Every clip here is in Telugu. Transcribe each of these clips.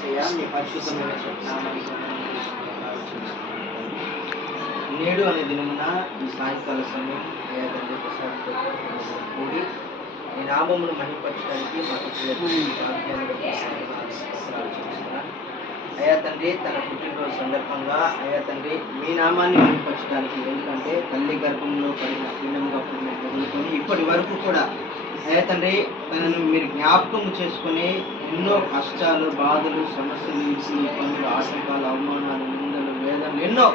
యేసయ్య మీ పరిశుద్ధమైన నామానికి నేడు అనే దినమున ఈ సాయంకాల సమయం అయ్యా తండ్రి ప్రసాదంతో కూడి ఈ నామమును మహిమపరచడానికి మాకు చూపిస్తున్నాను. అయ్యా తండ్రి తన పుట్టినరోజు సందర్భంగా అయ్యా తండ్రి మీ నామాన్ని మహిమపరచడానికి, ఎందుకంటే తల్లి గర్భంలో పడిన పిండముగా పుట్టిన మొదలుకొని ఇప్పటి వరకు కూడా అయ్యా తండ్రి తనను మీరు జ్ఞాపకం చేసుకుని ఎన్నో కష్టాలు, బాధలు, సమస్యలు, ఇబ్బందులు, ఆటంకాలు, అవమానాలు, నిందలు, వేదనలు ఎన్నో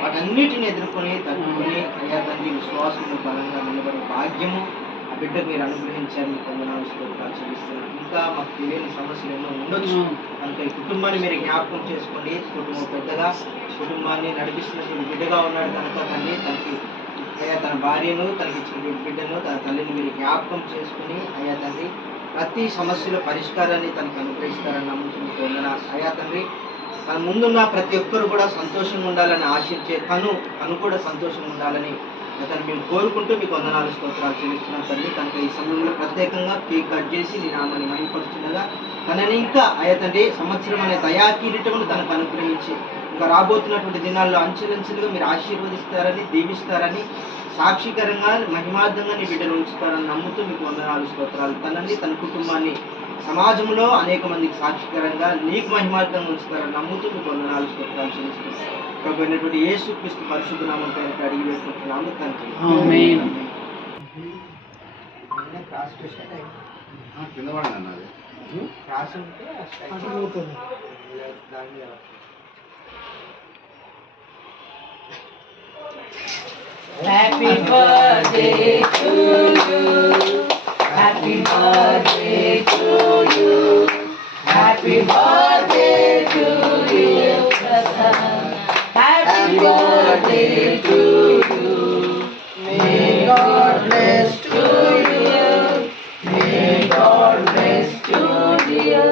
వాటన్నిటిని ఎదుర్కొని తట్టుకొని అయ్యా తండ్రి విశ్వాసంలో బలంగా నిలబడే భాగ్యము ఆ బిడ్డకు మీరు అనుగ్రహించారు. మీ కొందనాలు స్తోత్రాలు చెల్లిస్తున్నాను. ఇంకా మాకు తెలియని సమస్యలు ఎన్నో ఉండొచ్చు కనుక ఈ కుటుంబాన్ని మీరు జ్ఞాపకం చేసుకోండి. కుటుంబం పెద్దగా కుటుంబాన్ని నడిపిస్తున్నటువంటి బిడ్డగా ఉన్నాడు కనుక తండ్రి తనకి అయ్యా తన భార్యను, తనకి ఇచ్చిన బిడ్డను, తన తల్లిని మీరు జ్ఞాపకం చేసుకుని అయ్యా తండ్రి ప్రతి సమస్యల పరిష్కారాన్ని తనకు అనుగ్రహిస్తారని నమ్ముతుంది వందనాలు. అయ్యా తండ్రి తన ముందున్న ప్రతి ఒక్కరు కూడా సంతోషంగా ఉండాలని ఆశించే తను కూడా సంతోషంగా ఉండాలని అతను మేము కోరుకుంటూ మీకు వందనాలు స్తోత్రాలు చెల్లిస్తున్నాం తండ్రి. కనుక ఈ సమయంలో ప్రత్యేకంగా కేక్ కట్ చేసి నీ నామాన్ని మహిమపరుస్తుండగా తనని ఇంకా అయ్యా తండ్రి సంవత్సరం అనే దయా కిరీటమును తనకు అనుగ్రహించి ఇంకా రాబోతున్నటువంటి దినాల్లో అంచెలంచెలుగా మీరు ఆశీర్వదిస్తారని, దీవిస్తారని, సాక్షికరంగా మహిమార్థంగా నీ బిడ్డను ఉంచుతారని నమ్ముతూ మీకు వందనాలు స్తోత్రాలు. తనని తన కుటుంబాన్ని సమాజంలో అనేక మందికి సాక్షికరంగా నీకు మహిమార్థంగా ఉంచుతారని నమ్ముతూ మీకు వందనాలు స్తోత్రాలు చెల్లిస్తున్నాం. ప్రభు అయినటువంటి యేసుక్రీస్తు పరిశుద్ధ నామం పేరిట అడిగి వేసుకుంటున్నాము తండ్రి. Happy birthday to you. Happy birthday to you. Happy birthday to you, Prasanna. Happy birthday to you. May God bless to you. May God bless to you.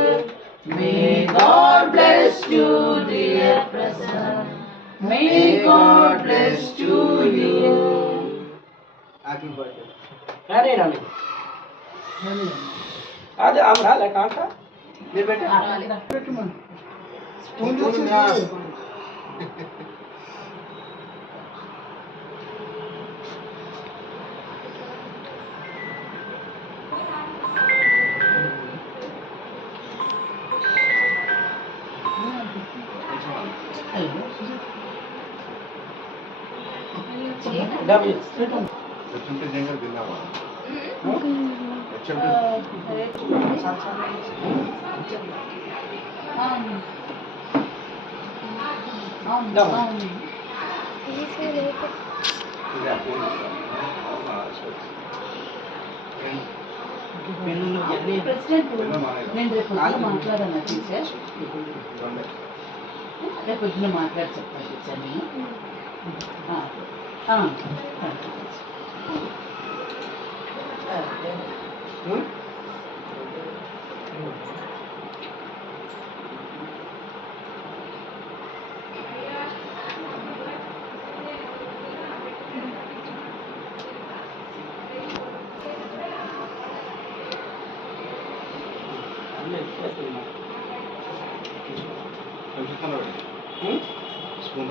May God bless you, dear Prasanna. May God bless to you. Happy birthday. अरे रानी आज आम रहा काका ले बेटा स्पून HMT जंगल दिलावा HMT ప్రెసిడెంట్ నేను రేపు మాట్లాడాను టీచర్, రేపు పొద్దున మాట్లాడి చెప్తాను టీచర్ నేను. स्पून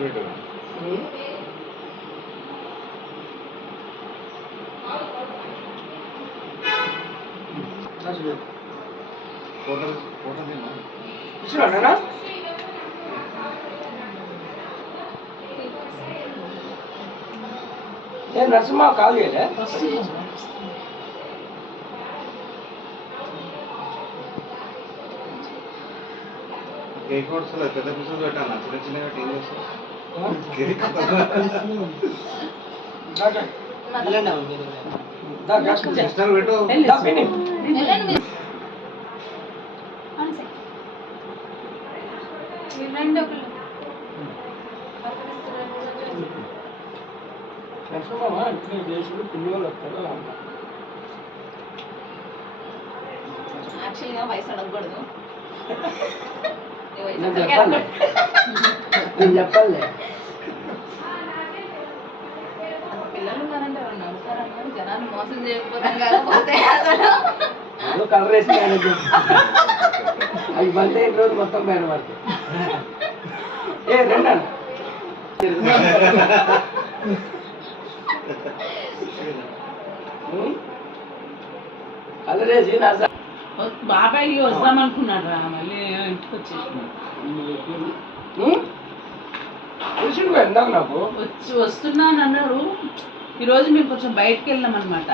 रेड ఇచ్చినా నేను నరసింహ కాల్ చేయలే కేక్ వస్తలే పెద్ద పిసలు పెట్టాను చిన్న చిన్నగా టీం చేస్తా కేక్ సిస్టర్ పెట్టు నరసింహ ఇట్లా చేసుకుని పిల్లలు వస్తారు యాక్చువల్గా వయసు అడగకూడదు. నేను చెప్పాలి పిల్లలు ఉన్నారంటే ఎవరు నడుస్తారన్నారు జనాలు సార్ మోసం చేయకపోతే కాకపోతే అసలు ఏదో కలర్ వేసి మేనేజ్ అవి బంద్ అయిన రోజు మొత్తం మేన పడుతుంది ఏ రండి అన్న కలర్ వేసి నా బాబాయ్ వస్తామనుకున్నాడు రా మళ్ళీ ఇంటికి వచ్చేసినాడు తెలిసిండు ఎందాక నాకు వస్తున్నాను అన్నాడు ఈరోజు మేము కొంచెం బయటకు వెళ్ళాం అనమాట